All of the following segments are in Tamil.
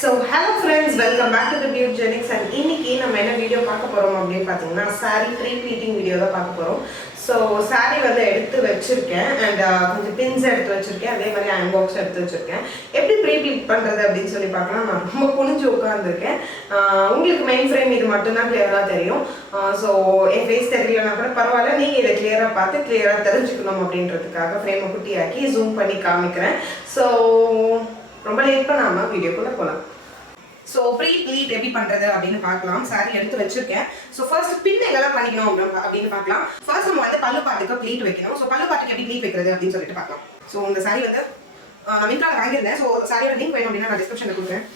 So hello friends, welcome back to the Beautgenix and இன்னைக்கு நம்ம என்ன வீடியோ பார்க்க போறோம் அப்படினு பாத்தீங்கன்னா saree pre pleating வீடியோ தான் பார்க்க போறோம். So saree வந்து எடுத்து வச்சிருக்கேன் and கொஞ்சம் pins எடுத்து வச்சிருக்கேன், அதே மாதிரி iron box எடுத்து வச்சிருக்கேன். எப்படி pre pleat பண்றது அப்படினு சொல்லி பார்க்கலாம். நான் ரொம்ப குனிஞ்சு உட்கார்ந்திருக்கேன். உங்களுக்கு மெயின் ஃப்ரேம் இது மட்டும் தான் கிளியரா தெரியும். So என் ஃபேஸ் தெரியலனா கூட பரவாயில்லை, நீங்க இத கிளியரா பார்த்து கிளியரா தெரிஞ்சுக்கணும் அப்படின்றதுக்காக ஃப்ரேமை குட்டியாக்கி ஜூம் பண்ணி காமிக்கிறேன். So ரொம்ப லேட் பண்ணாம வீடியோக்குள்ள போலாம். சோ ப்ரீ ப்ளீட் எப்படி பண்றது அப்படினு பார்க்கலாம். saree எடுத்து வச்சிருக்கேன். சோ ஃபர்ஸ்ட் பின் எல்லாம் பண்ணிக்கணும் அப்படினு பார்க்கலாம். ஃபர்ஸ்ட் நம்ம வந்து பல்லு பாட்டுக்கு ப்ளீட் வைக்கணும். சோ பல்லு பாட்டுக்கு எப்படி ப்ளீட் வைக்கிறது அப்படினு சொல்லிட்டு பார்க்கலாம். சோ இந்த saree வந்து நான் மின்ட்ரால வாங்கியிருந்தேன். சோ சாரியோட லிங்க் வேணும் அப்படினா நான் டிஸ்கிரிப்ஷன்ல கொடுக்குறேன்.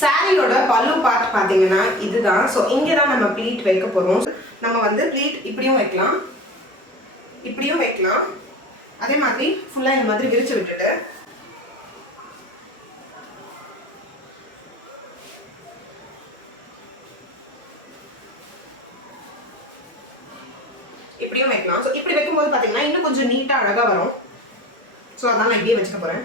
சாரியோட பல்லு பார்ட் பாத்தீங்கன்னா இதுதான். சோ இங்க தான் நம்ம ப்ளீட் வைக்க போறோம். நம்ம வந்து ப்ளீட் இப்படியும் வைக்கலாம், இப்படியும் வைக்கலாம். அதே மாதிரி ஃபுல்லா இந்த மாதிரி விரிச்சு விட்டுட்டு இப்படியும் வைக்கலாம். சோ இப்படி வைக்கும்போது பாத்தீங்கன்னா இன்னும் கொஞ்சம் நீட்டா அழகா வரும். சோ அதான் நான் இப்படியே வச்சுக்க போறேன்.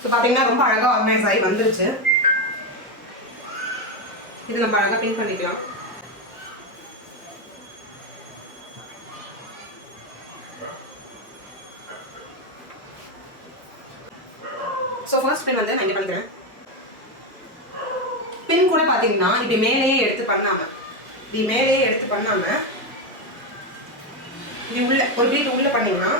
சோ பாத்தீங்கன்னா ரொம்ப அழகா ஆர்கனைஸ் ஆகி வந்துருச்சு. இது நம்ம அழகா பின் பண்ணிக்கலாம். சோ ஃபர்ஸ்ட் பின் வந்து நான் இங்க பண்ணிக்கிறேன். பின் கூட பாத்தீங்கன்னா இப்படி மேலேயே எடுத்து பண்ணாம இப்படி உள்ள ஒரு ப்ளீட் உள்ள பண்ணீங்கன்னா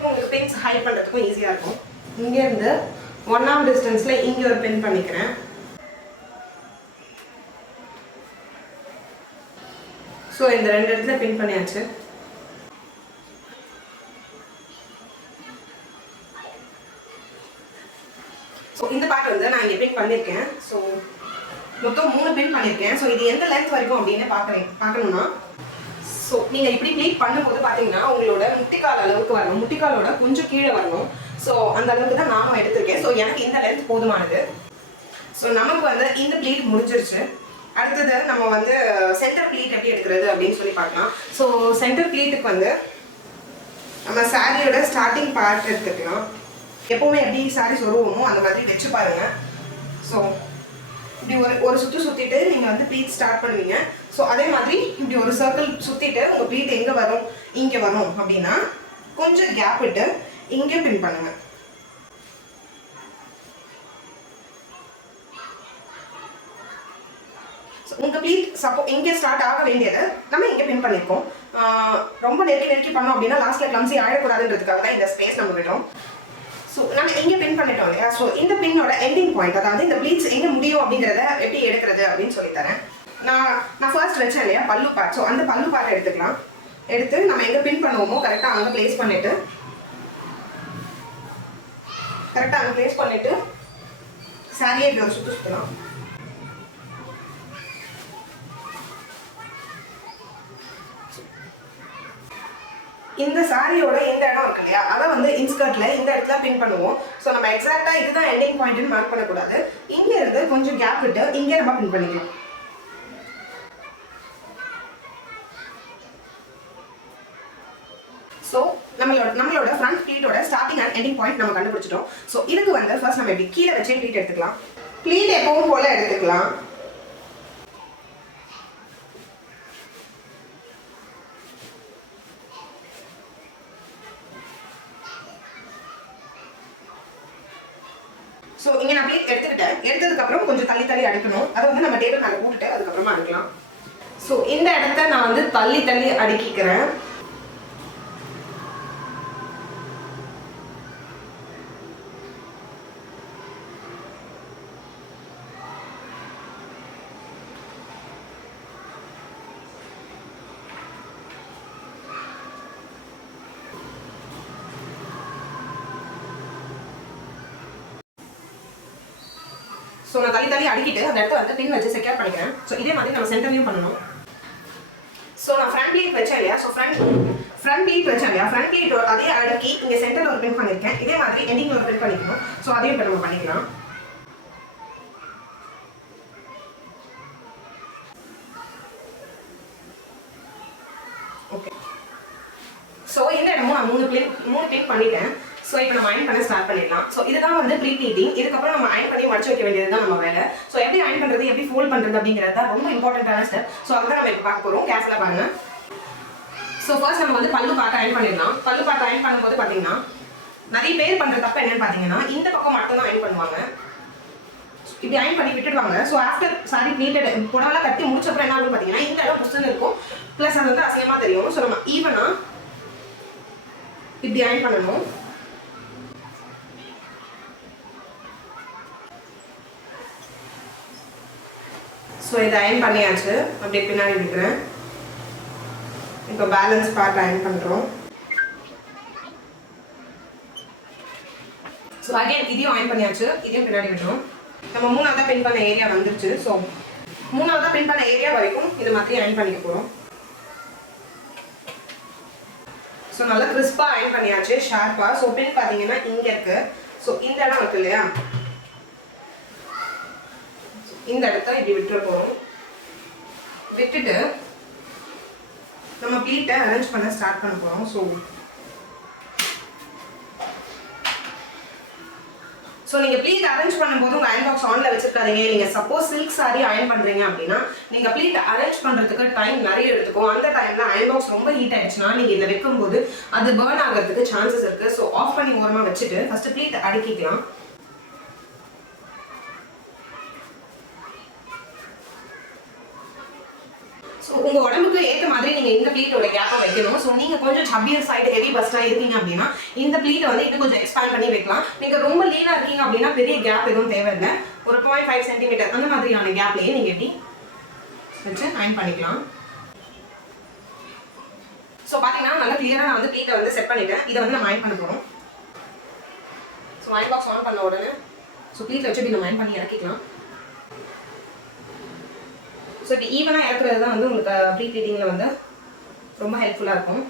உங்களுக்கு பின்ஸ் ஹைட் பண்றதுக்கும் ஈஸியா இருக்கும். இங்க இருந்து 1/2 டிஸ்டன்ஸ்ல இங்க ஒரு பின் பண்ணிக்கிறேன். சோ இந்த ரெண்டு இடத்துல பின் பண்ணியாச்சு. சோ இந்த பார்ட் வந்து நான் இங்க பின் பண்ணிருக்கேன். சோ மொத்தம் 3 பின் பண்ணிருக்கேன். சோ இது எந்த லெந்த் வரைக்கும் அப்படினு பார்க்கணும்னா சோ நீங்க இப்படி ப்ளீட் பண்ணும்போது பாத்தீங்கன்னா உங்களோட முட்டிக்கால் அளவுக்கு வரணும். முட்டிக்காலோட கொஞ்சம் கீழே வரணும். சோ அந்த அளவுக்கு தான் நானும் எடுத்திருக்கேன். சோ எனக்கு இந்த லெந்த் போதுமானது. சோ நமக்கு வந்து இந்த ப்ளீட் முடிஞ்சிருச்சு. அடுத்தது நம்ம வந்து சென்டர் ப்ளீட் எப்படி எடுக்கிறது அப்படின்னு சொல்லி பார்க்கலாம். சோ சென்டர் ப்ளீட்டுக்கு வந்து நம்ம சாரியோட ஸ்டார்டிங் பார்ட் எடுத்துக்கலாம். எப்பவுமே எப்படி சாரி சொருவோமோ அந்த மாதிரி வச்சு பாருங்க. ஸோ இப்படி ஒரு சுத்திட்டு நீங்க வந்து ப்ளீட் ஸ்டார்ட் பண்ணுவீங்க. ஸோ அதே மாதிரி இப்படி ஒரு சர்க்கிள் சுத்திட்டு உங்க ப்ளீட் எங்க வரும், இங்க வரும் அப்படின்னா கொஞ்சம் கேப் விட்டு இங்கே பின் பண்ணுங்க. உங்க ப்ளீட் இங்கே ஸ்டார்ட் ஆக வேண்டியது நம்ம இங்கே பின் பண்ணிருக்கோம். ரொம்ப நெருக்கி பண்ணோம் அப்படின்னா லாஸ்ட்ல கிளம்ஸி ஆயிடக்கூடாதுன்றதுக்காக தான் இந்த ஸ்பேஸ் நம்ம விடுறோம். ஸோ நம்ம எங்கே பின் பண்ணிட்டோம் இல்லையா? ஸோ இந்த பின்னோட எண்டிங் பாயிண்ட், அதாவது இந்த ப்ளீட்ஸ் எங்கே முடியும் அப்படிங்கிறத எப்படி எடுக்கிறது அப்படின்னு சொல்லித்தரேன். நான் ஃபர்ஸ்ட் வச்சேன் இல்லையா பல்லு பார்ட். ஸோ அந்த பல்லு பார்ட் எடுத்துக்கலாம். எடுத்து நம்ம எங்கே பின் பண்ணுவோமோ கரெக்டாக அங்கே பிளேஸ் பண்ணிட்டு சாரியை இப்படி ஒரு சுற்றலாம். இந்த சாரியோட இந்த இடம் இருக்கு இல்லையா, அதை வந்து இன்ஸ்கர்ட்ல இந்த இடத்துல பின் பண்ணுவோம். ஸோ நம்ம எக்ஸாக்டா இதுதான் எண்டிங் பாயிண்ட்னு மார்க் பண்ணக்கூடாது. இங்க இருந்து கொஞ்சம் கேப் விட்டு இங்கே நம்ம பின் பண்ணிக்கலாம். ஸோ நம்மளோட ஃப்ரண்ட் ப்ளீட்டோட ஸ்டார்டிங் அண்ட் எண்டிங் பாயிண்ட் நம்ம கண்டுபிடிச்சிட்டோம். ஸோ இதுக்கு வந்து ஃபர்ஸ்ட் நம்ம இப்படி கீழே வச்சே ப்ளீட் எடுத்துக்கலாம். ப்ளீட் எப்பவும் போல எடுத்துக்கலாம். ஸோ இங்கே நான் ப்ளீட் எடுத்ததுக்கப்புறம் கொஞ்சம் தள்ளி அடிக்கணும். அதை வந்து நம்ம டேபிள் மேலே போட்டுட்டு அதுக்கப்புறமா அடிக்கலாம். ஸோ இந்த இடத்த நான் வந்து தள்ளி அடுக்கிக்கிறேன். ஸோ நான் தள்ளி அடிக்கிட்டு அந்த இடத்த வந்து பின் வச்சு செக்யூர் பண்ணிக்கிறேன். ஸோ இதே மாதிரி நம்ம சென்டர்லையும் பண்ணணும். ஸோ நான் ஃப்ரண்ட் ப்ளீட் வச்சேன் இல்லையா, ஸோ ஃப்ரண்ட் ப்ளீட் வச்சேன் இல்லையா, ஃப்ரண்ட் ப்ளீட் அதே அடுக்கி இங்கே சென்டரில் ஒரு பின் பண்ணியிருக்கேன். இதே மாதிரி எண்டிங்கில் ஒரு பின் பண்ணிக்கணும். ஸோ அதையும் இப்போ நம்ம பண்ணிக்கலாம். ஓகே, ஸோ இந்த இடமும் நான் மூணு பின் பண்ணிட்டேன். ஸோ இப்போ நம்ம அயன் பண்ண ஸ்டார்ட் பண்ணிடலாம். ஸோ இதுதான் வந்து ப்ரீ ப்ளீட்டிங். இதுக்கப்புறம் நம்ம அயன் பண்ணி மடிச்சு வைக்க வேண்டியது தான் நம்ம வேலை. ஸோ எப்படி அயன் பண்ணுறது, எப்படி ஃபோல்ட் பண்ணுறது அப்படிங்கிறது தான் ரொம்ப இம்பார்ட்டன்டான ஸ்டெப். ஸோ அதுதான் நம்ம இப்போ பார்க்க போகிறோம். கேர்ஃபுல்லாக பாருங்க. ஸோ ஃபர்ஸ்ட் நம்ம வந்து பல்லு பார்த்து அயன் பண்ணிடலாம். பல்லு பார்த்து அயன் பண்ணும்போது பார்த்தீங்கன்னா நிறைய பேர் பண்ணுற தப்பு என்னன்னு பார்த்தீங்கன்னா இந்த பக்கம் மட்டும் தான் அயன் பண்ணுவாங்க. இப்படி அயன் பண்ணி விட்டுடுவாங்க. ஸோ ஆஃப்டர் சாரி ப்ளீட்டட் புடவெல்லாம் கட்டி முடிச்சப்பறம் என்ன ஆகும் பார்த்தீங்கன்னா இந்த இடம் புஷ்ன்னு இருக்கும். ப்ளஸ் அது வந்து அசிங்கமாக தெரியும். ஸோ நம்ம ஈவனாக இப்படி அயன் பண்ணணும். ஸோ இதை அயன் பண்ணியாச்சு. அப்படியே பின்னாடி விட்டுறேன். இப்போ பேலன்ஸ் பார்ட் அயன் பண்ணுறோம். ஸோ அகைன் இதையும் அயன் பண்ணியாச்சு. இதையும் பின்னாடி விட்டுறோம். நம்ம மூணாவதாக பின் பண்ண ஏரியா வந்துருச்சு. ஸோ மூணாவதாக பின் பண்ண ஏரியா வரைக்கும் இது மாதிரி அயன் பண்ணிக்க போகிறோம். ஸோ நல்லா கிறிஸ்பாக அயன் பண்ணியாச்சு, ஷார்ப்பாக. ஸோ பின் பார்த்தீங்கன்னா இங்கே இருக்குது. ஸோ இந்த இடம் இருக்கு இல்லையா, இந்த இடத்த இப்படி விட்டுற போகிறோம். விட்டுட்டு நம்ம ப்ளீட்டை அரேஞ்ச் பண்ண ஸ்டார்ட் பண்ண போகிறோம். ஸோ நீங்கள் ப்ளீட் அரேஞ்ச் பண்ணும்போது உங்கள் அயன் பாக்ஸ் ஆனில் வச்சுருக்காதீங்க. நீங்கள் சப்போஸ் சில்க் சாரி அயன் பண்ணுறீங்க அப்படின்னா நீங்கள் ப்ளீட் அரேஞ்ச் பண்ணுறதுக்கு டைம் நிறைய எடுத்துக்கும். அந்த டைமில் அயன் பாக்ஸ் ரொம்ப ஹீட் ஆகிடுச்சுன்னா நீங்கள் இதை வைக்கும்போது அது பர்ன் ஆகிறதுக்கு சான்சஸ் இருக்குது. ஸோ ஆஃப் பண்ணி ஓரமாக வச்சுட்டு ஃபஸ்ட்டு ப்ளீட் அடுக்கிக்கலாம். ஸோ உங்கள் உடம்புக்கு ஏற்ற மாதிரி நீங்கள் இந்த ப்ளீட்டோட கேப்பை வைக்கணும். ஸோ நீங்கள் கொஞ்சம் சப்பியர் சைடு ஹெவி பஸ்டாக இருக்கீங்க அப்படின்னா இந்த ப்ளீட்டை வந்து இன்னும் கொஞ்சம் எக்ஸ்பேண்ட் பண்ணி வைக்கலாம். நீங்கள் ரொம்ப லீனாக இருக்கீங்க அப்படின்னா பெரிய கேப் எதுவும் தேவையில்லை. ஒரு 0.5 சென்டிமீட்டர் அந்த மாதிரியான கேப்லேயே நீங்கள் எப்படி வச்சு அயன் பண்ணிக்கலாம். ஸோ பார்த்தீங்கன்னா நல்லா கிளியராக நான் வந்து ப்ளீட்டை வந்து செட் பண்ணிட்டேன். இதை வந்து நம்ம அயன் பண்ண போகிறோம். ஸோ அயன் பாக்ஸ் ஆன் பண்ண உடனே ஸோ ப்ளீட்டை வச்சு நம்ம அயன் பண்ணி இறக்கிக்கலாம். ஸோ இப்போ ஈவனாக இறக்குறது தான் வந்து உங்களுக்கு ப்ரீ ப்ளீட்டிங்கில் வந்து ரொம்ப ஹெல்ப்ஃபுல்லாக இருக்கும்.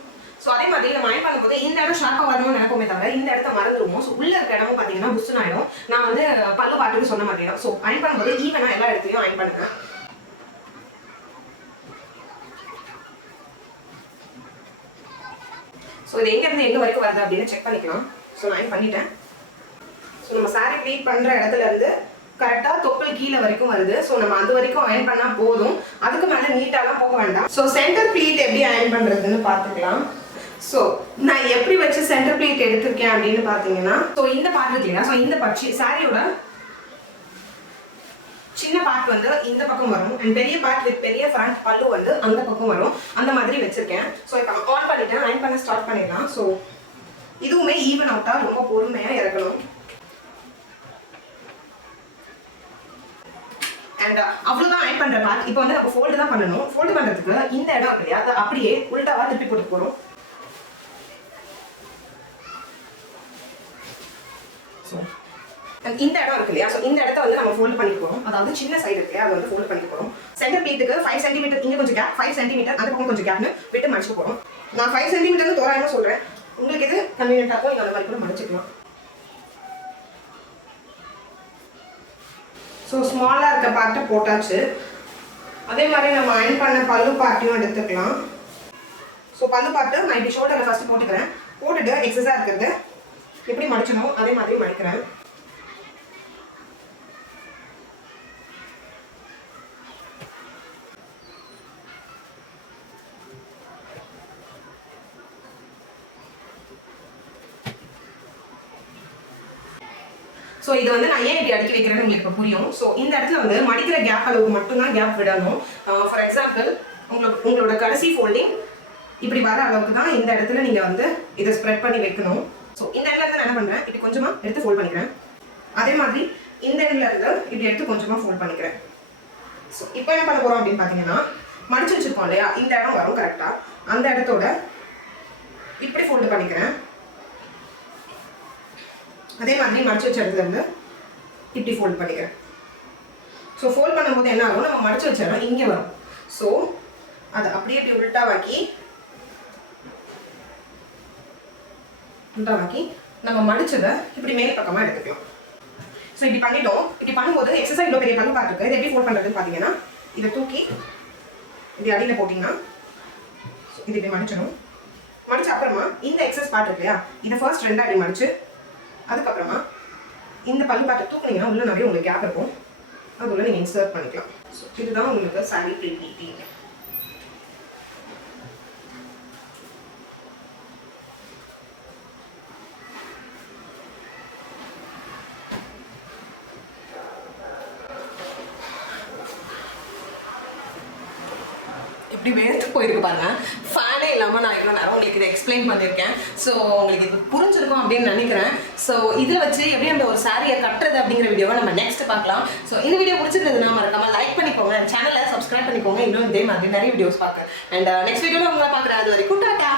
ஸோ அதே மாதிரி நம்ம அயன் பண்ணும்போது இந்த இடம் ஷார்ப்பாக வரணும்னு நினைப்போமே தவிர இந்த இடத்த மறந்துடுவோம். ஸோ உள்ள இருக்க இடமும் பார்த்தீங்கன்னா புஷ்ஷுன்னு ஆகிடும். நான் வந்து பல்லு பாட்டுக்கு சொன்ன மாதிரி தான். ஸோ அயன் பண்ணும்போது ஈவனாக எல்லா இடத்துலையும் அயன் பண்ணுறேன். ஸோ இது எங்கேருந்து எங்கே வரைக்கும் வருது அப்படின்னு செக் பண்ணிக்கலாம். ஸோ நான் அயன் பண்ணிட்டேன். ஸோ நம்ம சாரி ப்ளீட் பண்ணுற இடத்துல இருந்து கரெக்டாக தொப்பல் கீழே வரைக்கும் வருது. ஸோ நம்ம அது வரைக்கும் அயன் பண்ணால் போதும். அதுக்கு மேலே நீட்டாலாம் போக வேண்டாம். ஸோ சென்டர் ப்ளீட் எப்படி அயன் பண்ணுறதுன்னு பார்த்துக்கலாம். ஸோ நான் எப்படி வச்சு சென்டர் ப்ளீட் எடுத்திருக்கேன் அப்படின்னு பார்த்தீங்கன்னா ஸோ இந்த பார்ட் இருக்கு இல்லையா, ஸோ இந்த பட்சி சாரியோட சின்ன பார்ட் வந்து இந்த பக்கம் வரும் அண்ட் பெரிய பார்ட் வித் பெரிய ஃப்ரண்ட் பல்லு வந்து அந்த பக்கம் வரும். அந்த மாதிரி வச்சிருக்கேன். ஸோ இப்போ ஆன் பண்ணிட்டேன். அயன் பண்ண ஸ்டார்ட் பண்ணிடலாம். ஸோ இதுவுமே ஈவன் அவுட்டாக ரொம்ப பொறுமையாக இறக்கணும். அண்ட் அவ்வளோதான் அயன் பண்ணுற பார்ட். இப்போ வந்து நம்ம ஃபோல்டு தான் பண்ணணும். ஃபோல்டு பண்ணுறதுக்கு இந்த இடம் இருக்கு இல்லையா, அதை அப்படியே உள்டாவாக திருப்பி போட்டு போகிறோம். ஸோ இந்த இடம் இருக்கு இல்லையா, ஸோ இந்த இடத்த வந்து நம்ம ஃபோல்டு பண்ணிக்க போகிறோம். அதாவது சின்ன சைடு இருக்கு இல்லையா, அதை வந்து ஃபோல்டு பண்ணிக்க போகிறோம். சென்டர் ப்ளீட்டுக்கு 5 சென்டிமீட்டர் இங்கே கொஞ்சம் கேப், 5 சென்டிமீட்டர் அந்த பக்கம் கொஞ்சம் கேப்னு விட்டு மடிச்சுக்க போகிறோம். நான் 5 சென்டிமீட்டர்னு தோராயமாக சொல்கிறேன். உங்களுக்கு இது கன்வீனியன்ட்டாக இருக்கும். நீங்கள் அந்த மாதிரி கூட மடிச்சுக்கலாம். ஸோ ஸ்மாலாக இருக்க பார்ட்டை போட்டாச்சு. அதே மாதிரி நம்ம அயன் பண்ண பல்லு பார்ட்டையும் எடுத்துக்கலாம். ஸோ பல்லு பார்ட்டு நான் இப்படி ஷோல்டரில் ஃபஸ்ட்டு போட்டுக்கிறேன். போட்டுட்டு எக்ஸஸாக இருக்கிறது எப்படி மடிச்சணும் அதே மாதிரி மடிக்கிறேன். ஸோ இது வந்து நான் ஏன் இப்படி அடுக்கி வைக்கிறேன்னு உங்களுக்கு இப்போ புரியும். ஸோ இந்த இடத்துல வந்து மடிக்கிற கேப் அளவுக்கு மட்டும்தான் கேப் விடணும். ஃபார் எக்ஸாம்பிள் உங்களோட கடைசி ஃபோல்டிங் இப்படி வர அளவுக்கு தான் இந்த இடத்துல நீங்கள் வந்து இதை ஸ்ப்ரெட் பண்ணி வைக்கணும். ஸோ இந்த இடத்துல இருந்து நான் என்ன பண்ணுறேன், இப்படி கொஞ்சமாக எடுத்து ஃபோல்ட் பண்ணிக்கிறேன். அதே மாதிரி இந்த இடத்துல இருந்து இப்படி எடுத்து கொஞ்சமாக ஃபோல்ட் பண்ணிக்கிறேன். ஸோ இப்போ என்ன பண்ண போகிறோம் அப்படின்னு பார்த்தீங்கன்னா மடிச்சு வச்சுருக்கோம் இல்லையா, இந்த இடம் வரும் கரெக்டாக. அந்த இடத்தோட இப்படி ஃபோல்டு பண்ணிக்கிறேன். அதே மாதிரி மடிச்சு வச்ச இடத்துல இருந்து இப்படி ஃபோல்ட் பண்ணிக்கிறேன். ஸோ ஃபோல்ட் பண்ணும்போது என்ன ஆகும், நம்ம மடிச்சு வச்ச இடம் இங்கே வரும். ஸோ அதை அப்படியே இப்படி உள்டாவாக்கி நம்ம மடிச்சதை இப்படி மேல் பக்கமாக எடுத்துக்கலாம். ஸோ இப்படி பண்ணிட்டோம். இப்படி பண்ணும்போது எக்ஸசைஸ் இவ்வளோ பெரிய பங்கு பார்த்துருக்கு. இது எப்படி ஃபோல்ட் பண்ணுறதுன்னு பார்த்தீங்கன்னா இதை தூக்கி இப்படி அடியில் போட்டிங்கன்னா இது இப்படி மடிச்சிடும். மடிச்ச அப்புறமா இந்த எக்ஸஸ் பார்ட் இருக்கு இல்லையா, இதை ஃபர்ஸ்ட் 2 அடி மடிச்சு அதுக்கப்புறமா இந்த பல்லு பாட்டை தூக்குனீங்கன்னா உள்ள நிறைய உங்களுக்கு கேப் இருக்கும். அதுக்குள்ள நீங்கள் இன்சர்ட் பண்ணிக்கலாம். ஸோ இதுதான் உங்களுக்கு சாரி ப்ரீ ப்ளீட்டிங். எப்படி வேர்த்து போயிருக்கு பாருங்க. ஃபேனே இல்லாமல் நான் இவ்வளோ நேரம் உங்களுக்கு இதை எக்ஸ்பிளைன் பண்ணியிருக்கேன். ஸோ உங்களுக்கு இது புரிஞ்சிருக்கும் அப்படின்னு நினைக்கிறேன். ஸோ இதில் வச்சு எப்படி அந்த ஒரு சாரியை கட்டுறது அப்படிங்கிற வீடியோவை நம்ம நெக்ஸ்ட் பார்க்கலாம். ஸோ இந்த வீடியோ பிடிச்சிருந்ததுன்னா மறக்காம லைக் பண்ணிக்கோங்க, சேனலை சப்ஸ்கிரைப் பண்ணிக்கோங்க. இன்னும் இதே மாதிரி நிறைய வீடியோஸ் பார்க்க. அண்ட் நெக்ஸ்ட் வீடியோவில் உங்களை பார்க்குறேன். அது வரைக்கும் டாடா.